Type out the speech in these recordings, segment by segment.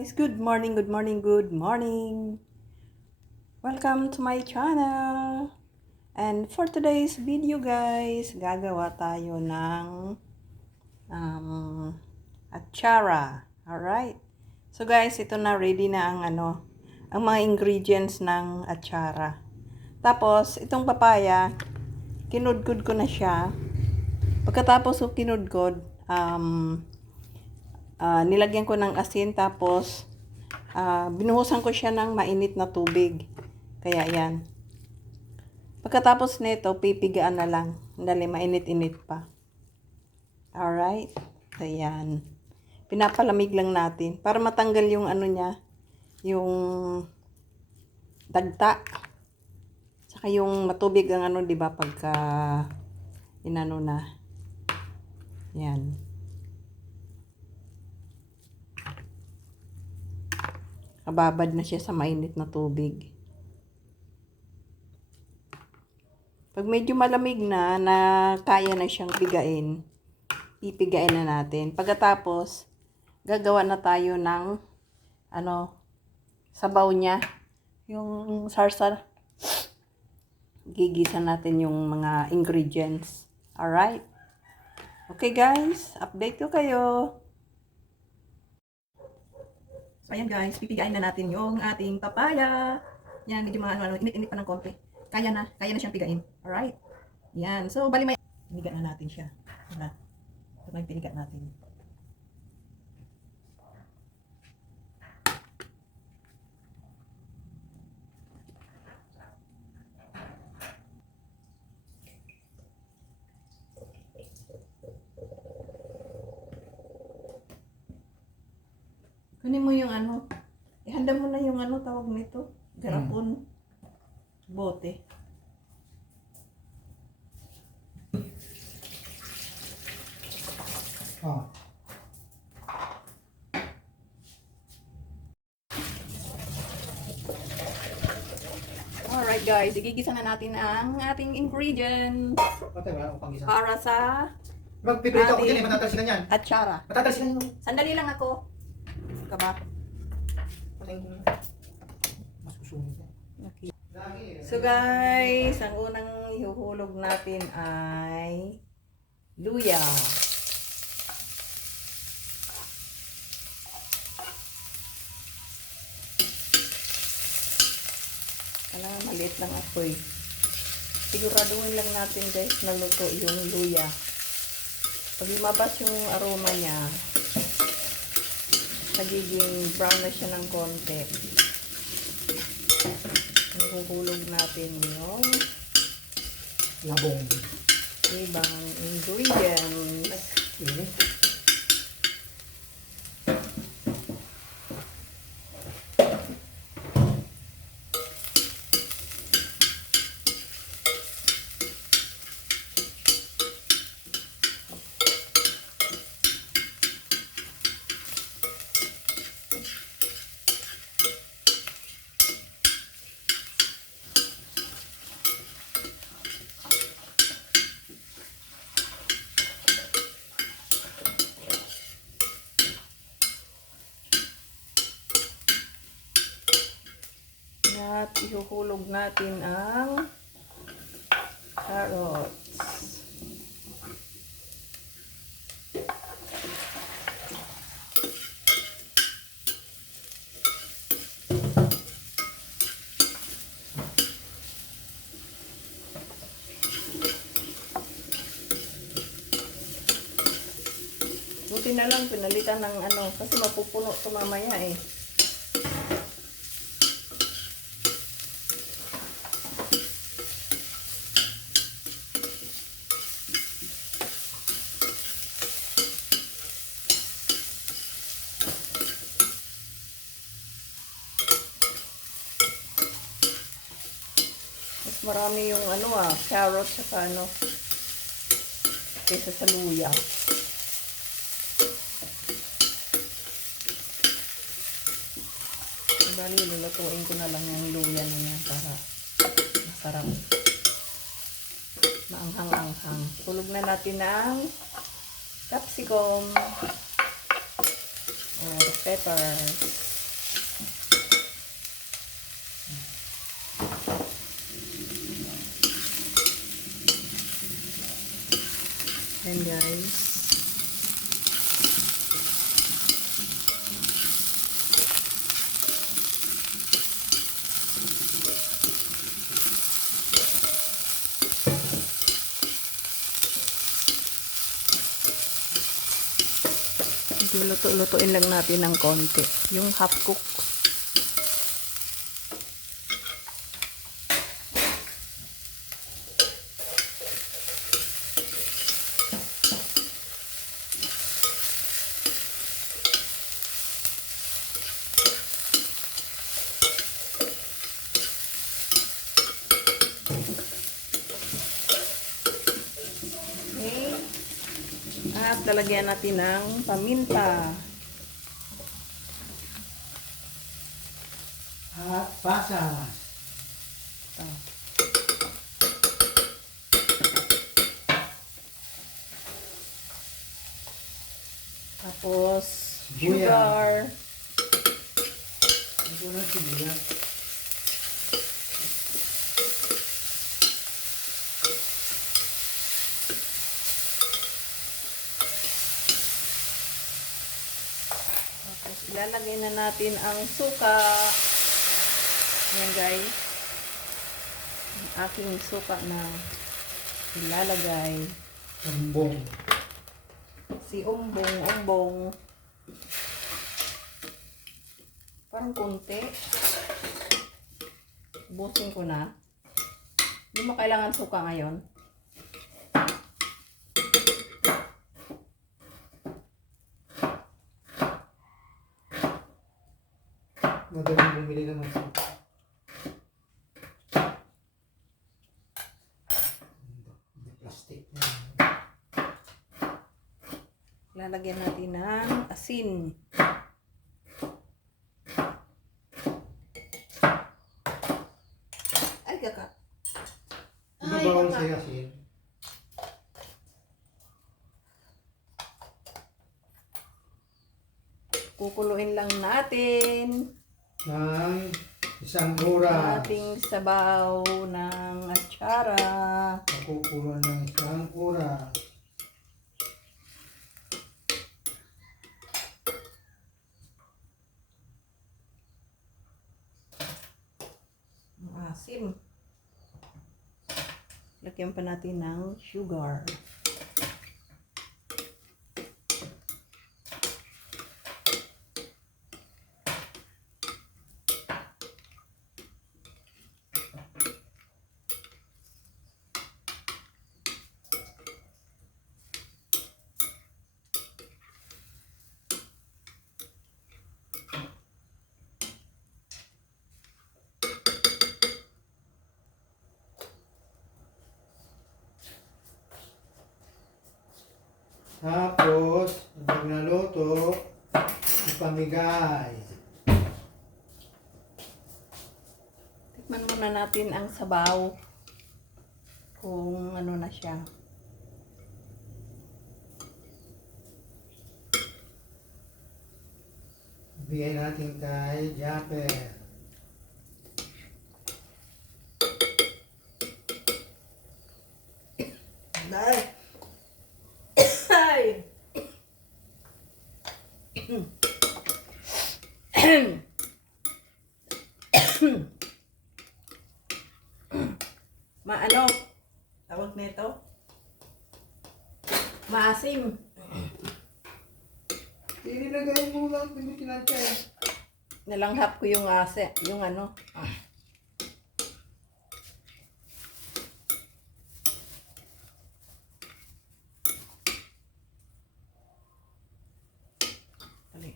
guys! Good morning, good morning, good morning! Welcome to my channel! And for today's video guys, gagawa tayo ng atsara. Alright? So guys, ito na, ready na ang mga ingredients ng atsara. Tapos, itong papaya, kinudkod ko na siya. Pagkatapos ko kinudkod, nilagyan ko ng asin, tapos binuhusan ko siya ng mainit na tubig. Kaya yan. Pagkatapos nito, pipigaan na lang. Dali, mainit-init pa. Alright. Ayan. Pinapalamig lang natin para matanggal yung niya, yung dagta. Saka yung matubig ang di ba, pagka inano na. Yan. Kababad na siya sa mainit na tubig. Pag medyo malamig na kaya na siyang pigain, ipigain na natin. Pagkatapos, gagawa na tayo ng sabaw niya. Yung sarsa. Gigisa natin yung mga ingredients. Alright? Okay guys, update ko kayo. So ayan guys, pipigain na natin yung ating papaya. Yan, medyo init-init pa ng konti. Kaya na siyang pigain. Alright? Yan. So, bali may piniga na natin siya. Diba? So, may piniga natin. Kunin mo yung ihanda mo na yung tawag nito. Garapon. Bote. Oh. Alright guys, igigisa na natin ang ating ingredients para sa magpipirito ako dyan matatalsikan yan. atsara. Matatalsikan yun. Sandali lang ako. Kaba. Mas kusungin yan. Okay. So guys, ang unang ihuhulog natin ay luya. Maliit lang apoy. Siguraduhin lang natin guys na luto yung luya. Pag lumabas yung aroma niya, nagiging brown na siya ng konti. Ihuhulog natin yung labong ibang ingredients. At ihuhulog natin ang carrots. Buti na lang pinalitan ng kasi mapupuno ito mamaya eh. Marami yung carrot saka kaysa sa luya. Bali, lulutuin ko na lang yung luya niya para masarap. Maanghang-anghang. Tulog na natin ng capsicum or pepper. Ayan guys. Luto-lutuin lang natin ng konti. Yung half cook. Okay. At lalagyan natin ng paminta. At pasas. Tapos, Sibuyas. sugar. Ito na sibuyas. Tapos, ilalagay na natin ang suka. Ayan guys. Ang aking suka na ilalagay. Umbong. Si umbong. Parang konti. Busin ko na. Hindi mo kailangan suka ngayon. Madaling bumili na ng suka. Hindi plastic na. Lalagyan natin ng asin. Ay, kaka. Ano bawal sa'yo asin? Kukuluin lang natin Ng isang ang oras. ating sabaw ng atsara. Makukulo ng isang oras. Ang asim. Lagyan pa natin ng sugar. Tapos, pag naluto, ipamigay. Tikman muna natin ang sabaw. Kung ano na siya. Bigay natin kay Japper. Ay! Ay! Maano? Tawag nito? Maasim. Inilagay mo lang, pinipinan ka eh. Nalanghap ko yung yung ano. Dali.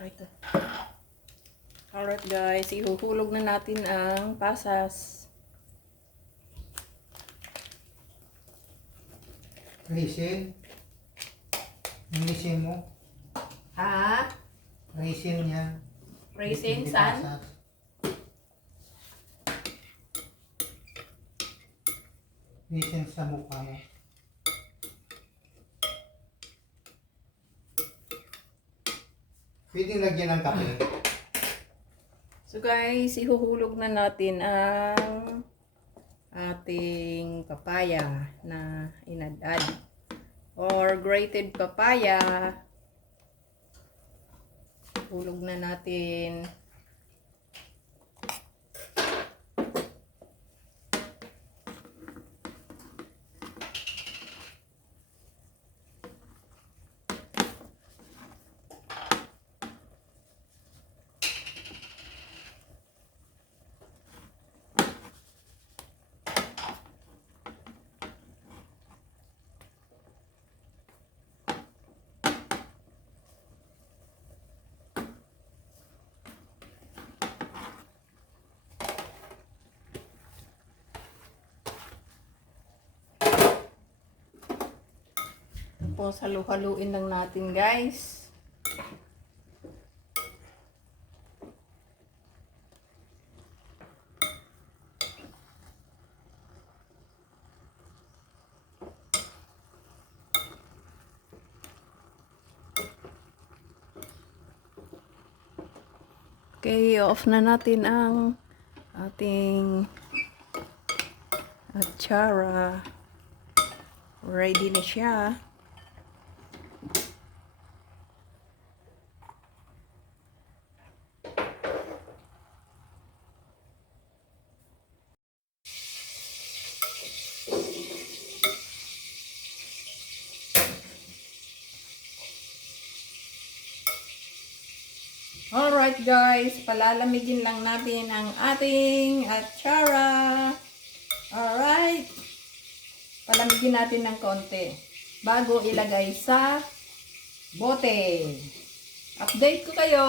Right. Alright guys, ihuhulog na natin ang pasas. Raisin. Raisin mo. Ha? Raisin niya. Raisin, Hindi san? pasas. Raisin sa mukha mo. Pwedeng lagyan ng kape. So guys, ihuhulog na natin ang ating papaya na inadad or grated papaya. Hulog na natin. Tapos halu-haluin lang natin guys. Okay, off na natin ang ating atsara. Ready na siya. Alright guys, palalamigin lang natin ang ating atsara. Alright. Palamigin natin ng konti bago ilagay sa bote. Update ko kayo.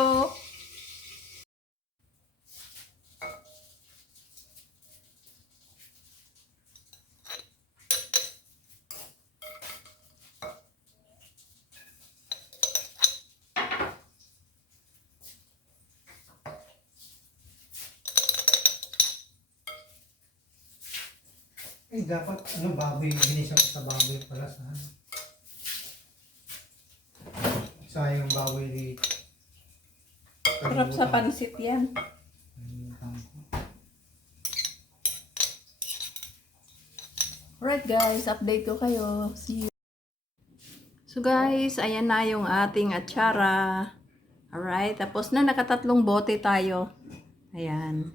Eh, dapat, baboy, ginisa ko sa baboy pala sa sayang baboy dito. Sarap sa pansit yan. Alright guys, update ko kayo. See you. So guys, ayan na yung ating atsara. Alright, tapos na nakatatlong bote tayo. Ayan.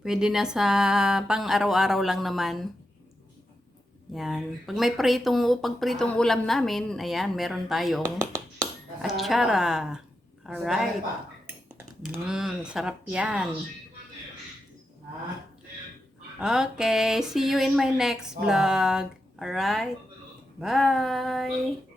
Pwede na sa pang araw-araw lang naman. Yan. Pag may pritong ulam namin, ayan, meron tayong atsara. Alright. Sarap yan. Okay, see you in my next vlog. Alright. Bye.